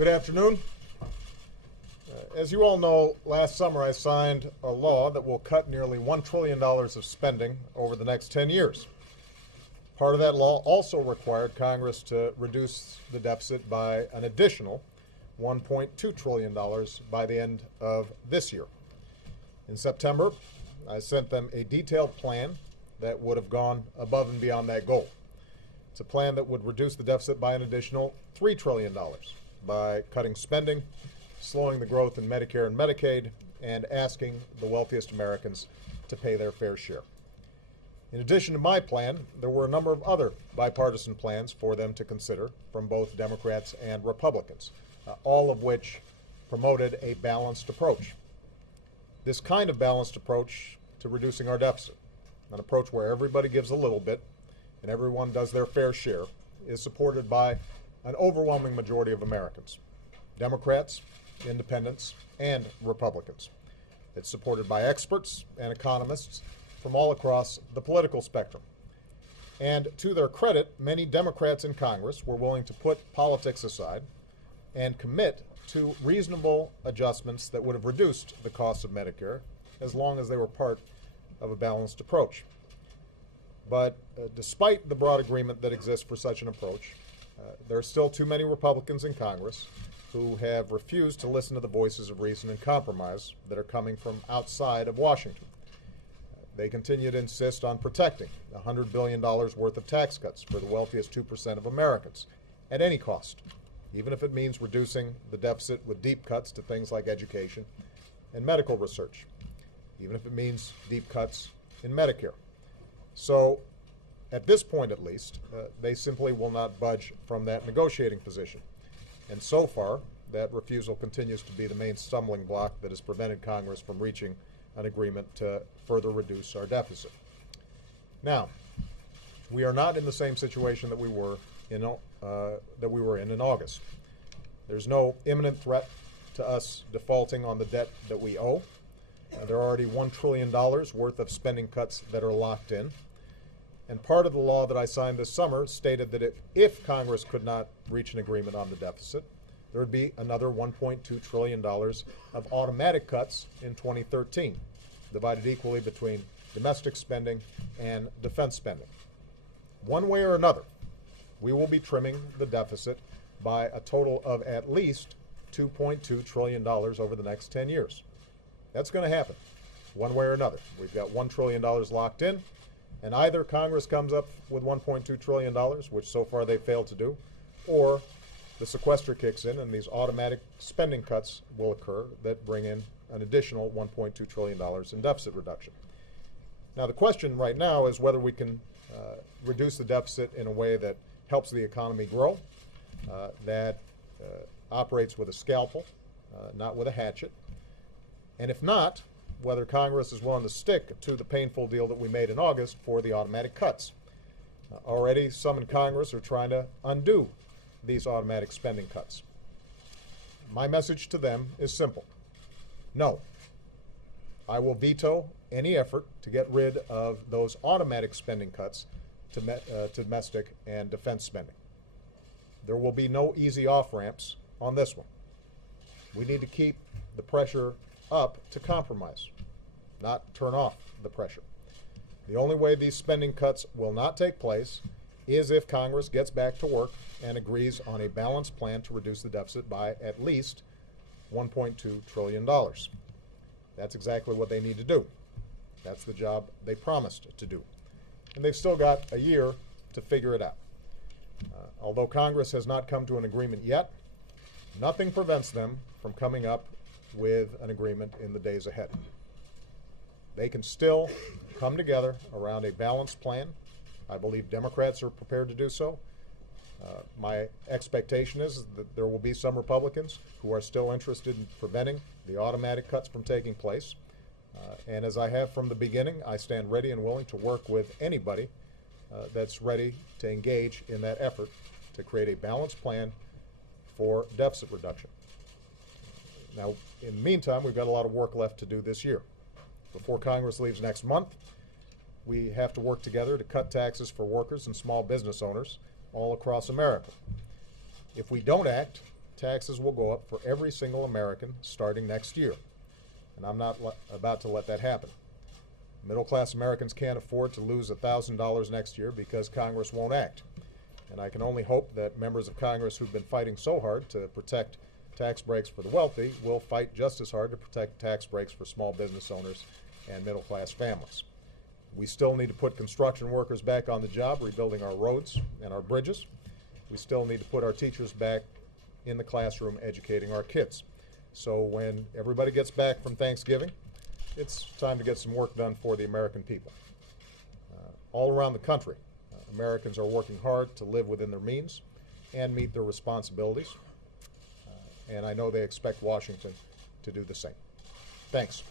Good afternoon. As you all know, last summer I signed a law that will cut nearly $1 trillion of spending over the next 10 years. Part of that law also required Congress to reduce the deficit by an additional $1.2 trillion by the end of this year. In September, I sent them a detailed plan that would have gone above and beyond that goal. It's a plan that would reduce the deficit by an additional $3 trillion by cutting spending, slowing the growth in Medicare and Medicaid, and asking the wealthiest Americans to pay their fair share. In addition to my plan, there were a number of other bipartisan plans for them to consider from both Democrats and Republicans, all of which promoted a balanced approach. This kind of balanced approach to reducing our deficit, an approach where everybody gives a little bit and everyone does their fair share, is supported by an overwhelming majority of Americans, Democrats, Independents, and Republicans. It's supported by experts and economists from all across the political spectrum. And to their credit, many Democrats in Congress were willing to put politics aside and commit to reasonable adjustments that would have reduced the cost of Medicare as long as they were part of a balanced approach. But despite the broad agreement that exists for such an approach, there are still too many Republicans in Congress who have refused to listen to the voices of reason and compromise that are coming from outside of Washington. They continue to insist on protecting $100 billion worth of tax cuts for the wealthiest 2% of Americans at any cost, even if it means reducing the deficit with deep cuts to things like education and medical research, even if it means deep cuts in Medicare. So, at this point at least, they simply will not budge from that negotiating position. And so far, that refusal continues to be the main stumbling block that has prevented Congress from reaching an agreement to further reduce our deficit. Now, we are not in the same situation that we were in August. There's no imminent threat to us defaulting on the debt that we owe. There are already $1 trillion worth of spending cuts that are locked in. And part of the law that I signed this summer stated that if Congress could not reach an agreement on the deficit, there would be another $1.2 trillion of automatic cuts in 2013, divided equally between domestic spending and defense spending. One way or another, we will be trimming the deficit by a total of at least $2.2 trillion over the next 10 years. That's going to happen, one way or another. We've got $1 trillion locked in, and either Congress comes up with $1.2 trillion, which so far they've failed to do, or the sequester kicks in and these automatic spending cuts will occur that bring in an additional $1.2 trillion in deficit reduction. Now, the question right now is whether we can reduce the deficit in a way that helps the economy grow, that operates with a scalpel, not with a hatchet. And if not, whether Congress is willing to stick to the painful deal that we made in August for the automatic cuts. Already, some in Congress are trying to undo these automatic spending cuts. My message to them is simple. No. I will veto any effort to get rid of those automatic spending cuts to domestic and defense spending. There will be no easy off-ramps on this one. We need to keep the pressure up to compromise, not turn off the pressure. The only way these spending cuts will not take place is if Congress gets back to work and agrees on a balanced plan to reduce the deficit by at least $1.2 trillion. That's exactly what they need to do. That's the job they promised to do. And they've still got a year to figure it out. Although Congress has not come to an agreement yet, nothing prevents them from coming up with an agreement in the days ahead. They can still come together around a balanced plan. I believe Democrats are prepared to do so. My expectation is that there will be some Republicans who are still interested in preventing the automatic cuts from taking place. And as I have from the beginning, I stand ready and willing to work with anybody that's ready to engage in that effort to create a balanced plan for deficit reduction. Now, in the meantime, we've got a lot of work left to do this year. Before Congress leaves next month, we have to work together to cut taxes for workers and small business owners all across America. If we don't act taxes will go up for every single American starting next year. And I'm not about to let that happen. Middle-class Americans can't afford to lose $1,000 next year because Congress won't act. And I can only hope that members of Congress who've been fighting so hard to protect tax breaks for the wealthy will fight just as hard to protect tax breaks for small business owners and middle-class families. We still need to put construction workers back on the job, rebuilding our roads and our bridges. We still need to put our teachers back in the classroom educating our kids. So when everybody gets back from Thanksgiving, it's time to get some work done for the American people. All around the country, Americans are working hard to live within their means and meet their responsibilities. And I know they expect Washington to do the same. Thanks.